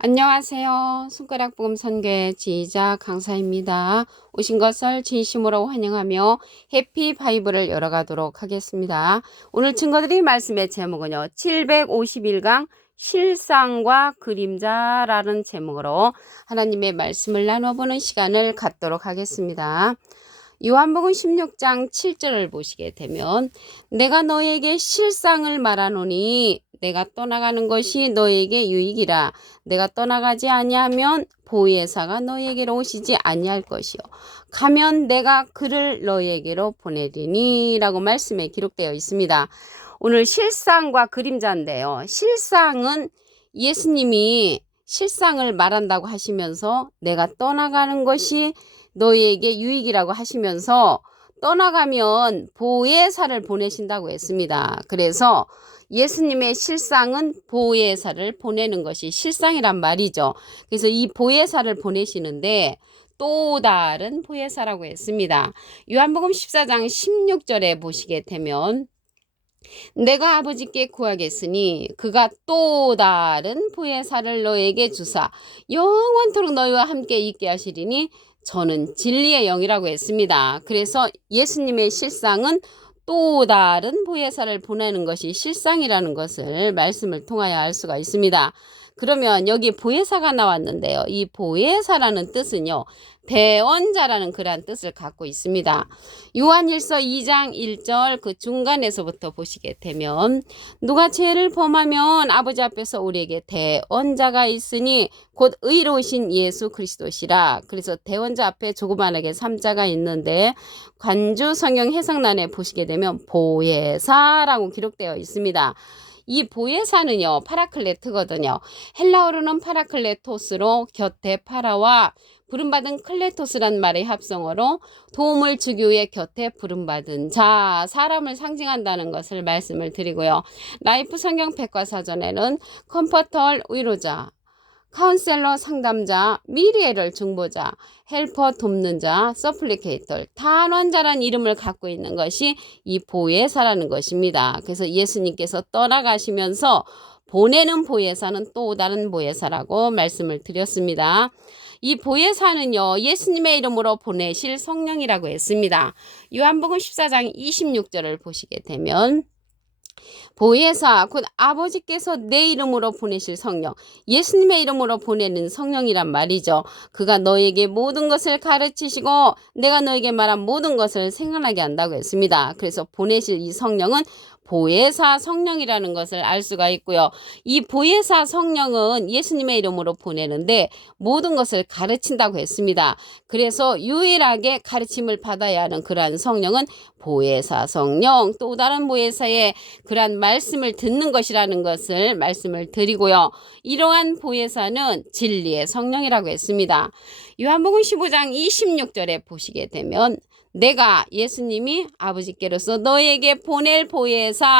안녕하세요. 손가락 복음 선교의 지휘자 강사입니다. 오신 것을 진심으로 환영하며 해피 바이블을 열어가도록 하겠습니다. 오늘 증거드릴 말씀의 제목은요. 751강 실상과 그림자라는 제목으로 하나님의 말씀을 나눠보는 시간을 갖도록 하겠습니다. 요한복음 16장 7절을 보시게 되면 내가 너에게 실상을 말하노니 내가 떠나가는 것이 너에게 유익이라. 내가 떠나가지 아니하면 보혜사가 너에게로 오시지 아니할 것이요 가면 내가 그를 너에게로 보내리니 라고 말씀에 기록되어 있습니다. 오늘 실상과 그림자인데요. 실상은 예수님이 실상을 말한다고 하시면서 내가 떠나가는 것이 너희에게 유익이라고 하시면서 떠나가면 보혜사를 보내신다고 했습니다. 그래서 예수님의 실상은 보혜사를 보내는 것이 실상이란 말이죠. 그래서 이 보혜사를 보내시는데 또 다른 보혜사라고 했습니다. 요한복음 14장 16절에 보시게 되면 내가 아버지께 구하겠으니 그가 또 다른 보혜사를 너에게 주사 영원토록 너희와 함께 있게 하시리니 저는 진리의 영이라고 했습니다. 그래서 예수님의 실상은 또 다른 보혜사를 보내는 것이 실상이라는 것을 말씀을 통하여 알 수가 있습니다. 그러면 여기 보혜사가 나왔는데요. 이 보혜사라는 뜻은요. 대언자라는 그러한 뜻을 갖고 있습니다. 요한일서 2장 1절 그 중간에서부터 보시게 되면 누가 죄를 범하면 아버지 앞에서 우리에게 대언자가 있으니 곧 의로우신 예수 그리스도시라. 그래서 대언자 앞에 조그만하게 3자가 있는데 관주 성경 해석란에 보시게 되면 보혜사라고 기록되어 있습니다. 이 보혜사는요 파라클레트거든요. 헬라어로는 파라클레토스로 곁에 파라와 부름받은 클레토스란 말의 합성어로 도움을 주기 위해 곁에 부름받은 자, 사람을 상징한다는 것을 말씀을 드리고요. 라이프 성경 백과사전에는 컴포터 위로자, 카운셀러 상담자, 미리에를 중보자, 헬퍼 돕는 자, 서플리케이터, 탄원자란 이름을 갖고 있는 것이 이 보혜사라는 것입니다. 그래서 예수님께서 떠나가시면서 보내는 보혜사는 또 다른 보혜사라고 말씀을 드렸습니다. 이 보혜사는요 예수님의 이름으로 보내실 성령이라고 했습니다. 요한복음 14장 26절을 보시게 되면 보혜사 곧 아버지께서 내 이름으로 보내실 성령, 예수님의 이름으로 보내는 성령이란 말이죠. 그가 너에게 모든 것을 가르치시고 내가 너에게 말한 모든 것을 생각나게 한다고 했습니다. 그래서 보내실 이 성령은 보혜사 성령이라는 것을 알 수가 있고요. 이 보혜사 성령은 예수님의 이름으로 보내는데 모든 것을 가르친다고 했습니다. 그래서 유일하게 가르침을 받아야 하는 그러한 성령은 보혜사 성령, 또 다른 보혜사의 그러한 말씀을 듣는 것이라는 것을 말씀을 드리고요. 이러한 보혜사는 진리의 성령이라고 했습니다. 요한복음 15장 26절에 보시게 되면 내가 예수님이 아버지께로서 너에게 보낼 보혜사는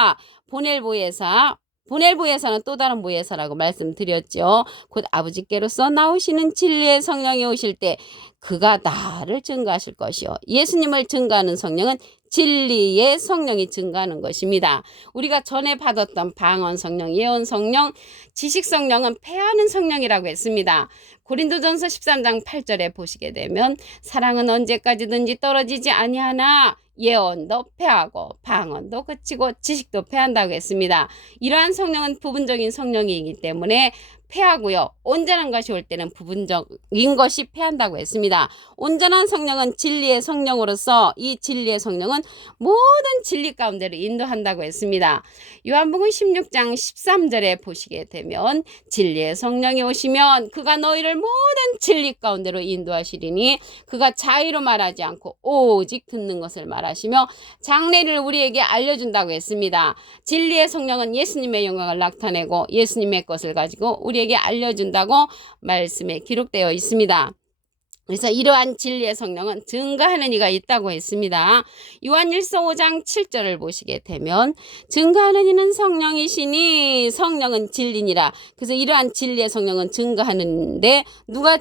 또 다른 보혜사라고 말씀드렸죠. 곧 아버지께로서 나오시는 진리의 성령이 오실 때 그가 나를 증거하실 것이요. 예수님을 증거하는 성령은 진리의 성령이 증거하는 것입니다. 우리가 전에 받았던 방언 성령, 예언 성령, 지식 성령은 패하는 성령이라고 했습니다. 고린도전서 13장 8절에 보시게 되면 사랑은 언제까지든지 떨어지지 아니하나 예언도 패하고 방언도 그치고 지식도 패한다고 했습니다. 이러한 성령은 부분적인 성령이기 때문에 패하고요. 온전한 것이 올 때는 부분적인 것이 패한다고 했습니다. 온전한 성령은 진리의 성령으로서 이 진리의 성령은 모든 진리 가운데로 인도한다고 했습니다. 요한복음 16장 13절에 보시게 되면 진리의 성령이 오시면 그가 너희를 모든 진리 가운데로 인도하시리니 그가 자의로 말하지 않고 오직 듣는 것을 말하시며 장래를 우리에게 알려준다고 했습니다. 진리의 성령은 예수님의 영광을 나타내고 예수님의 것을 가지고 우리에게 알려준다고 말씀에 기록되어 있습니다. 그래서 이러한 진리의 성령은 증거하는 이가 있다고 했습니다. 요한일서 5장 7절을 보시게 되면 증거하는 이는 성령이시니 성령은 진리니라. 그래서 이러한 진리의 성령은 증거하는데 누가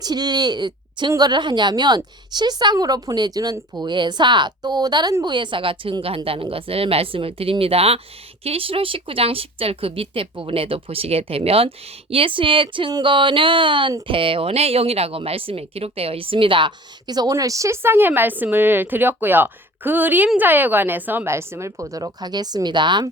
증거를 하냐면 실상으로 보내주는 보혜사, 또 다른 보혜사가 증거한다는 것을 말씀을 드립니다. 계시록 19장 10절 그 밑에 부분에도 보시게 되면 예수의 증거는 대원의 영이라고 말씀에 기록되어 있습니다. 그래서 오늘 실상의 말씀을 드렸고요. 그림자에 관해서 말씀을 보도록 하겠습니다.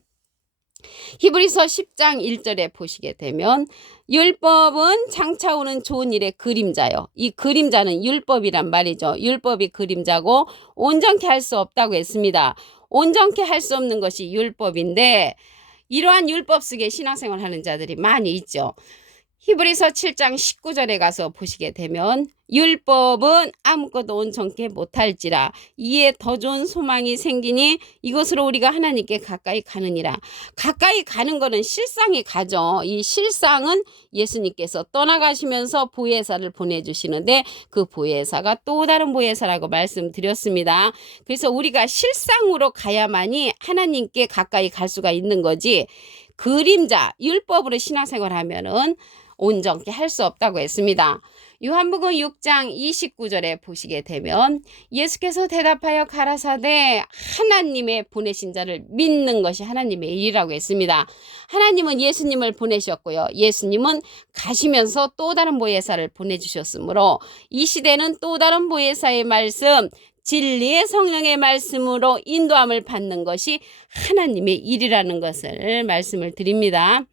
히브리서 10장 1절에 보시게 되면 율법은 장차 오는 좋은 일의 그림자요. 이 그림자는 율법이란 말이죠. 율법이 그림자고 온전케 할 수 없다고 했습니다. 온전케 할 수 없는 것이 율법인데 이러한 율법 속에 신앙생활 하는 자들이 많이 있죠. 히브리서 7장 19절에 가서 보시게 되면 율법은 아무것도 온전케 못할지라 이에 더 좋은 소망이 생기니 이것으로 우리가 하나님께 가까이 가느니라. 가까이 가는 것은 실상이 가죠. 이 실상은 예수님께서 떠나가시면서 보혜사를 보내주시는데 그 보혜사가 또 다른 보혜사라고 말씀드렸습니다. 그래서 우리가 실상으로 가야만이 하나님께 가까이 갈 수가 있는 거지 그림자 율법으로 신앙생활 하면은 온전케 할 수 없다고 했습니다. 요한복음 6장 29절에 보시게 되면 예수께서 대답하여 가라사대 하나님의 보내신 자를 믿는 것이 하나님의 일이라고 했습니다. 하나님은 예수님을 보내셨고요. 예수님은 가시면서 또 다른 보혜사를 보내주셨으므로 이 시대는 또 다른 보혜사의 말씀 진리의 성령의 말씀으로 인도함을 받는 것이 하나님의 일이라는 것을 말씀을 드립니다.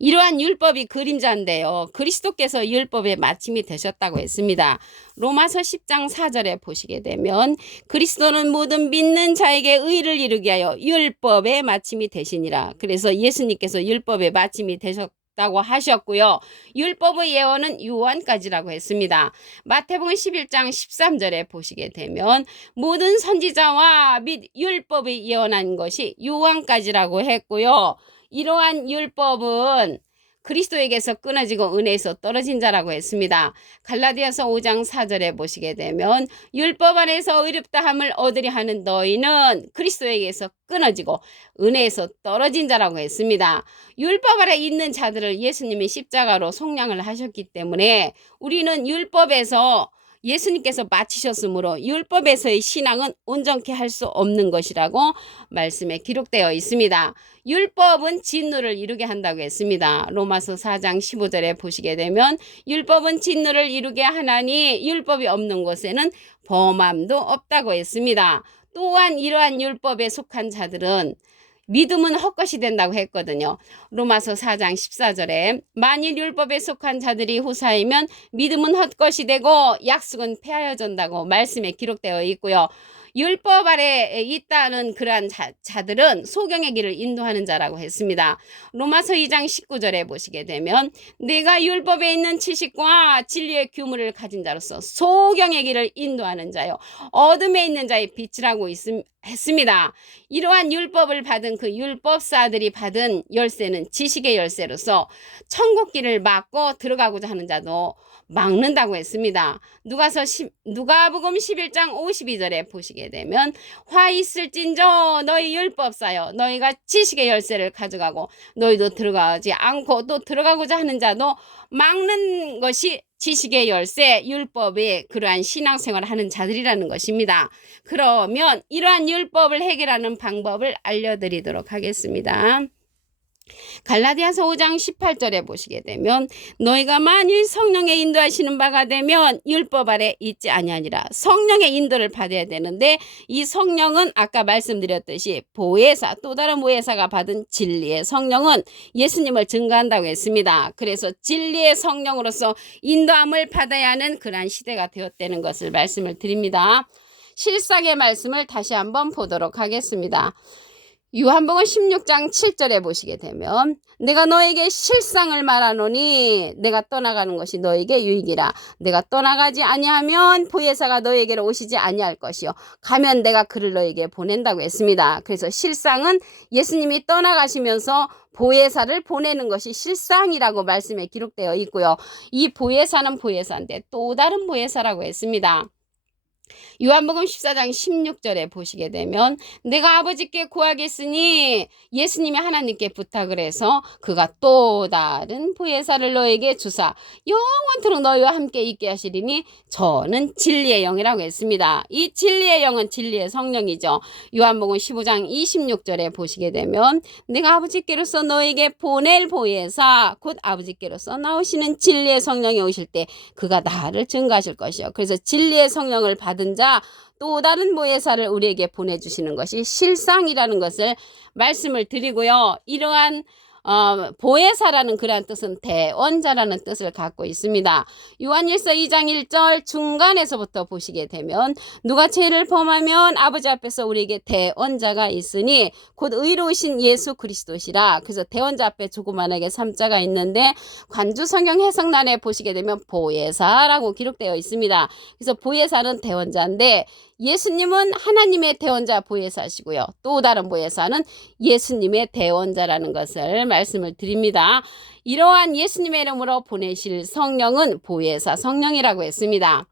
이러한 율법이 그림자인데요. 그리스도께서 율법의 마침이 되셨다고 했습니다. 로마서 10장 4절에 보시게 되면 그리스도는 모든 믿는 자에게 의를 이루게 하여 율법의 마침이 되시니라. 그래서 예수님께서 율법의 마침이 되셨다고 하셨고요. 율법의 예언은 요한까지라고 했습니다. 마태복음 11장 13절에 보시게 되면 모든 선지자와 및 율법이 예언한 것이 요한까지라고 했고요. 이러한 율법은 그리스도에게서 끊어지고 은혜에서 떨어진 자라고 했습니다. 갈라디아서 5장 4절에 보시게 되면 율법 안에서 의롭다함을 얻으려 하는 너희는 그리스도에게서 끊어지고 은혜에서 떨어진 자라고 했습니다. 율법 아래 있는 자들을 예수님이 십자가로 속량을 하셨기 때문에 우리는 율법에서 예수님께서 마치셨으므로 율법에서의 신앙은 온전케 할 수 없는 것이라고 말씀에 기록되어 있습니다. 율법은 진노를 이루게 한다고 했습니다. 로마서 4장 15절에 보시게 되면 율법은 진노를 이루게 하나니 율법이 없는 곳에는 범함도 없다고 했습니다. 또한 이러한 율법에 속한 자들은 믿음은 헛것이 된다고 했거든요. 로마서 4장 14절에 만일 율법에 속한 자들이 후사이면 믿음은 헛것이 되고 약속은 폐하여진다고 말씀에 기록되어 있고요. 율법 아래 있다는 그러한 자들은 소경의 길을 인도하는 자라고 했습니다. 로마서 2장 19절에 보시게 되면 내가 율법에 있는 지식과 진리의 규물을 가진 자로서 소경의 길을 인도하는 자요 어둠에 있는 자의 빛이라고 했습니다. 이러한 율법을 받은 그 율법사들이 받은 열쇠는 지식의 열쇠로서 천국길을 막고 들어가고자 하는 자도 막는다고 했습니다. 누가복음 11장 52절에 보시게 되면 화 있을진저 너희 율법사여 너희가 지식의 열쇠를 가져가고 너희도 들어가지 않고 또 들어가고자 하는 자도 막는 것이 지식의 열쇠 율법의 그러한 신앙생활을 하는 자들이라는 것입니다. 그러면 이러한 율법을 해결하는 방법을 알려드리도록 하겠습니다. 갈라디아서 5장 18절에 보시게 되면 너희가 만일 성령의 인도하시는 바가 되면 율법 아래 있지 아니하니라. 성령의 인도를 받아야 되는데 이 성령은 아까 말씀드렸듯이 보혜사 또 다른 보혜사가 받은 진리의 성령은 예수님을 증거한다고 했습니다. 그래서 진리의 성령으로서 인도함을 받아야 하는 그러한 시대가 되었다는 것을 말씀을 드립니다. 실상의 말씀을 다시 한번 보도록 하겠습니다. 요한복음 16장 7절에 보시게 되면 내가 너에게 실상을 말하노니 내가 떠나가는 것이 너에게 유익이라. 내가 떠나가지 아니하면 보혜사가 너에게로 오시지 아니할 것이요 가면 내가 그를 너에게 보낸다고 했습니다. 그래서 실상은 예수님이 떠나가시면서 보혜사를 보내는 것이 실상이라고 말씀에 기록되어 있고요. 이 보혜사는 보혜사인데 또 다른 보혜사라고 했습니다. 요한복음 14장 16절에 보시게 되면 내가 아버지께 구하겠으니 예수님이 하나님께 부탁을 해서 그가 또 다른 보혜사를 너에게 주사 영원토록 너희와 함께 있게 하시리니 저는 진리의 영이라고 했습니다. 이 진리의 영은 진리의 성령이죠. 요한복음 15장 26절에 보시게 되면 내가 아버지께로서 너에게 보낼 보혜사 곧 아버지께로서 나오시는 진리의 성령이 오실 때 그가 나를 증거하실 것이요. 그래서 진리의 성령을 받은 자 또 다른 보혜사를 우리에게 보내주시는 것이 실상이라는 것을 말씀을 드리고요. 이러한 보혜사라는 그러한 뜻은 대언자라는 뜻을 갖고 있습니다. 요한일서 2장 1절 중간에서부터 보시게 되면 누가 죄를 범하면 아버지 앞에서 우리에게 대언자가 있으니 곧 의로우신 예수 그리스도시라. 그래서 대언자 앞에 조그만하게 3자가 있는데 관주 성경 해석란에 보시게 되면 보혜사라고 기록되어 있습니다. 그래서 보혜사는 대언자인데 예수님은 하나님의 대언자 보혜사시고요. 또 다른 보혜사는 예수님의 대언자라는 것을 말씀을 드립니다. 이러한 예수님의 이름으로 보내실 성령은 보혜사 성령이라고 했습니다.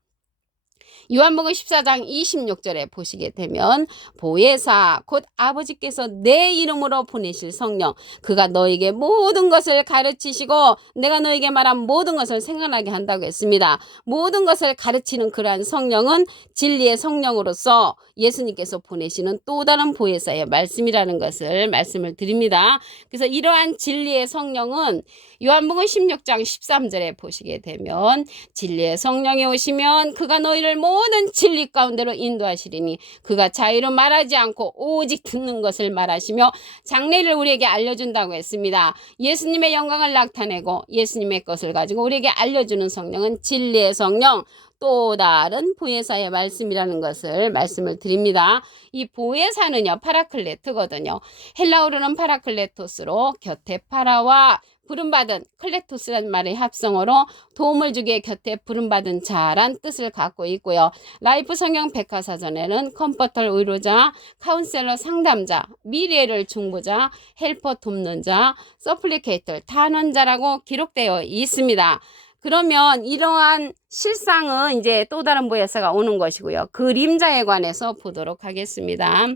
요한복음 14장 26절에 보시게 되면 보혜사 곧 아버지께서 내 이름으로 보내실 성령 그가 너에게 모든 것을 가르치시고 내가 너에게 말한 모든 것을 생각나게 한다고 했습니다. 모든 것을 가르치는 그러한 성령은 진리의 성령으로서 예수님께서 보내시는 또 다른 보혜사의 말씀이라는 것을 말씀을 드립니다. 그래서 이러한 진리의 성령은 요한복음 16장 13절에 보시게 되면 진리의 성령이 오시면 그가 너희를 모든 진리 가운데로 인도하시리니 그가 자유로 말하지 않고 오직 듣는 것을 말하시며 장래를 우리에게 알려준다고 했습니다. 예수님의 영광을 나타내고 예수님의 것을 가지고 우리에게 알려주는 성령은 진리의 성령 또 다른 보혜사의 말씀이라는 것을 말씀을 드립니다. 이 보혜사는요 파라클레트거든요. 헬라어로는 파라클레토스로 곁에 파라와 부름받은 클레토스라는 말의 합성어로 도움을 주기에 곁에 부름받은 자란 뜻을 갖고 있고요. 라이프 성경 백과사전에는 컴포터 의료자, 카운셀러 상담자, 미래를 중보자, 헬퍼 돕는 자, 서플리케이터 탄원자라고 기록되어 있습니다. 그러면 이러한 실상은 이제 또 다른 보혜사가 오는 것이고요. 그림자에 관해서 보도록 하겠습니다.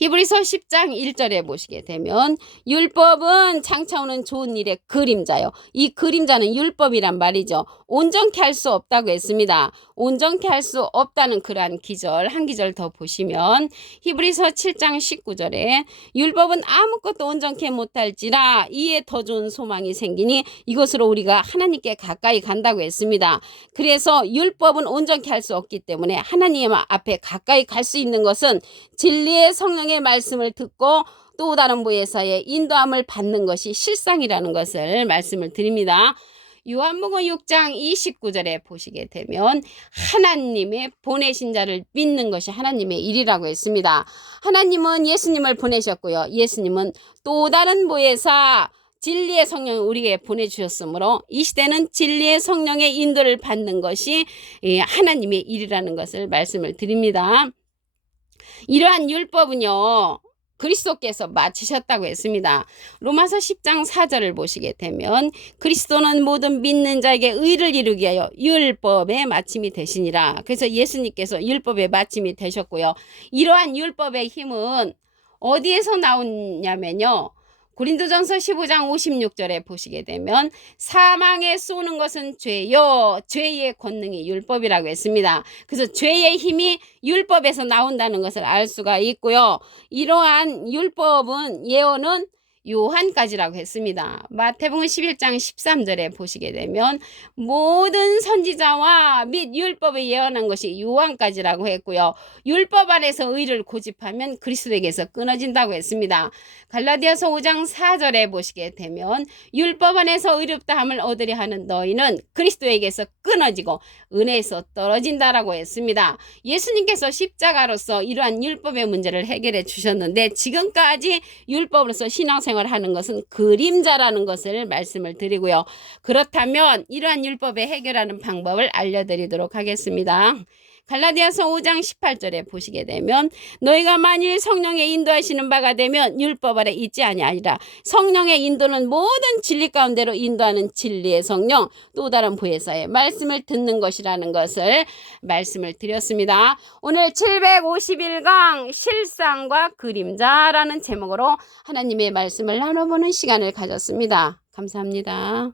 히브리서 10장 1절에 보시게 되면 율법은 장차오는 좋은 일의 그림자요. 이 그림자는 율법이란 말이죠. 온전케 할 수 없다고 했습니다. 온전케 할 수 없다는 그러한 기절 한 기절 더 보시면 히브리서 7장 19절에 율법은 아무것도 온전케 못할지라 이에 더 좋은 소망이 생기니 이것으로 우리가 하나님께 가까이 간다고 했습니다. 그래서 율법은 온전케 할 수 없기 때문에 하나님 앞에 가까이 갈 수 있는 것은 진리의 성령의 말씀을 듣고 또 다른 보혜사의 인도함을 받는 것이 실상이라는 것을 말씀을 드립니다. 요한복음 6장 29절에 보시게 되면 하나님의 보내신 자를 믿는 것이 하나님의 일이라고 했습니다. 하나님은 예수님을 보내셨고요. 예수님은 또 다른 보혜사 진리의 성령을 우리에게 보내주셨으므로 이 시대는 진리의 성령의 인도를 받는 것이 하나님의 일이라는 것을 말씀을 드립니다. 이러한 율법은요 그리스도께서 마치셨다고 했습니다. 로마서 10장 4절을 보시게 되면 그리스도는 모든 믿는 자에게 의를 이루기 위하여 율법의 마침이 되시니라. 그래서 예수님께서 율법의 마침이 되셨고요. 이러한 율법의 힘은 어디에서 나오냐면요. 고린도전서 15장 56절에 보시게 되면 사망에 쏘는 것은 죄요 죄의 권능이 율법이라고 했습니다. 그래서 죄의 힘이 율법에서 나온다는 것을 알 수가 있고요. 이러한 율법은 예언은 요한까지라고 했습니다. 마태복음 11장 13절에 보시게 되면 모든 선지자와 및 율법에 예언한 것이 요한까지라고 했고요. 율법 안에서 의를 고집하면 그리스도에게서 끊어진다고 했습니다. 갈라디아서 5장 4절에 보시게 되면 율법 안에서 의롭다함을 얻으려 하는 너희는 그리스도에게서 끊어지고 은혜에서 떨어진다라고 했습니다. 예수님께서 십자가로서 이러한 율법의 문제를 해결해 주셨는데 지금까지 율법으로서 신앙생활을 하는 것은 그림자라는 것을 말씀을 드리고요. 그렇다면 이러한 율법에 해결하는 방법을 알려드리도록 하겠습니다. 갈라디아서 5장 18절에 보시게 되면 너희가 만일 성령의 인도하시는 바가 되면 율법 아래 있지 아니하리라. 성령의 인도는 모든 진리 가운데로 인도하는 진리의 성령, 또 다른 보혜사의 말씀을 듣는 것이라는 것을 말씀을 드렸습니다. 오늘 751강 실상과 그림자라는 제목으로 하나님의 말씀을 나눠보는 시간을 가졌습니다. 감사합니다.